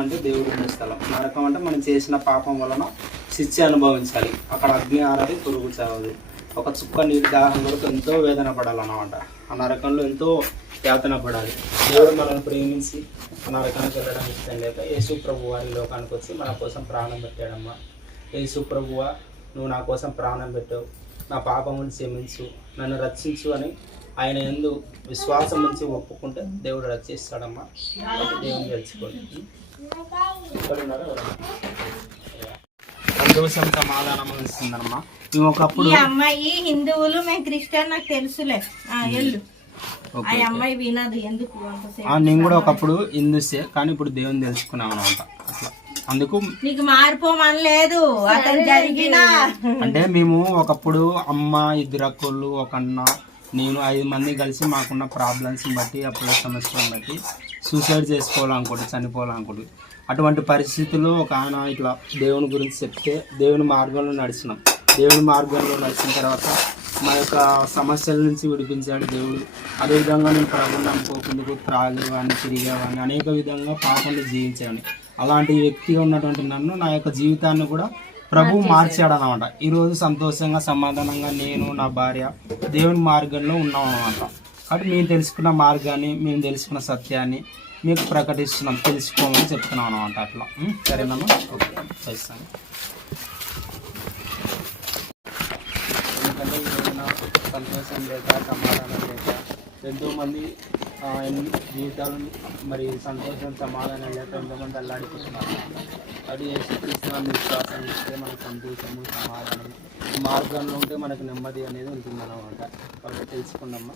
అంటే దేవుడు ఉండే స్థలం. నరకం అంటే మనం చేసిన పాపం వలన శిక్ష అనుభవించాలి. అక్కడ అగ్ని ఆరది పురుగు చావదు. ఒక చుక్క నీటి దాహం కొరకు ఎంతో వేదన పడాలన్నమాట. ఆ నరకంలో ఎంతో యాతన పడాలి. దేవుడు మనల్ని ప్రేమించి నరకానికి వెళ్ళడం ఇష్టం లేక యేసు ప్రభు వారి లోకానికి వచ్చి మన కోసం ప్రాణం పెట్టాడమ్మా. యేసు ప్రభువా నువ్వు నా కోసం ప్రాణం పెట్టావు. నా పాపమును క్షమించు నన్ను రక్షించు అని ఆయన ఎందు విశ్వాసం నుంచి ఒప్పుకుంటే దేవుడు రక్షిస్తాడమ్మా. కాబట్టి దేవుని? సంతోషం సమాధానం ఇస్తుందమ్మా. మేము ఒకప్పుడు ఈ అమ్మాయి హిందువులు మేము క్రిస్టియన్ నాకు తెలుసులే. ఆ, ఎల్లు ఆ. అమ్మాయి వినదు ఎందుకు నేను కూడా ఒకప్పుడు హిందూసే కానీ ఇప్పుడు దేవుని తెలుసుకున్నాం అనమాట అట్లా. అందుకు నీకు మారిపోమని లేదు. అతను జరిగిన అంటే మేము ఒకప్పుడు అమ్మ ఇద్దరు అక్కలు ఒక అన్న నేను ఐదు మంది కలిసి మాకున్న ప్రాబ్లమ్స్ బట్టి అప్పుల సమస్యలను బట్టి సూసైడ్ చేసుకోవాలనుకోండి చనిపోవాలనుకోండి. అటువంటి పరిస్థితుల్లో ఒక ఆయన ఇట్లా దేవుని గురించి చెప్తే దేవుని మార్గంలో నడిచినాం. దేవుని మార్గంలో నడిచిన తర్వాత మా యొక్క సమస్యల నుంచి విడిపించాడు దేవుడు. అదేవిధంగా నేను ప్రభుని నమ్ముకోకుందుకు త్రాగేవాడిని తిరిగేవాడిని అనేక విధంగా పాపంలో జీవించాను. అలాంటి వ్యక్తిగా ఉన్నటువంటి నన్ను నా యొక్క జీవితాన్ని కూడా ప్రభు మార్చాడు అనమాట ఈరోజు సంతోషంగా సమాధానంగా నేను నా భార్య దేవుని మార్గంలో ఉన్నాం అనమాట కాబట్టి మేము తెలుసుకున్న మార్గాన్ని మేము తెలుసుకున్న సత్యాన్ని మీకు ప్రకటిస్తున్నాం తెలుసుకోమని చెప్తున్నాం అనమాట అట్లా? సరేనమ్మా? ఓకే. చేస్తాను. ఎందుకంటే సంతోషం లేక సమాధానం లేక ఎంతోమంది జీవితాలు మరి సంతోషం సమాధానం లేక ఎంతమంది అల్లాడిపోతున్నారు? అది యేసుక్రీస్తున్న విశ్వాసం ఇస్తే మనకు సంతోషము సమాధానం మార్గంలో ఉంటే మనకు నెమ్మది అనేది ఉంటుంది అనమాట కాబట్టి తెలుసుకున్నామ్మా